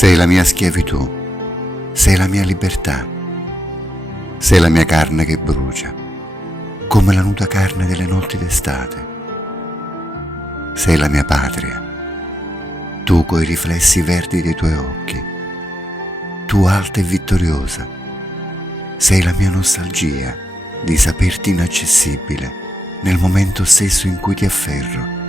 Sei la mia schiavitù, sei la mia libertà, sei la mia carne che brucia, come la nuda carne delle notti d'estate. Sei la mia patria, tu coi riflessi verdi dei tuoi occhi, tu alta e vittoriosa, sei la mia nostalgia di saperti inaccessibile nel momento stesso in cui ti afferro.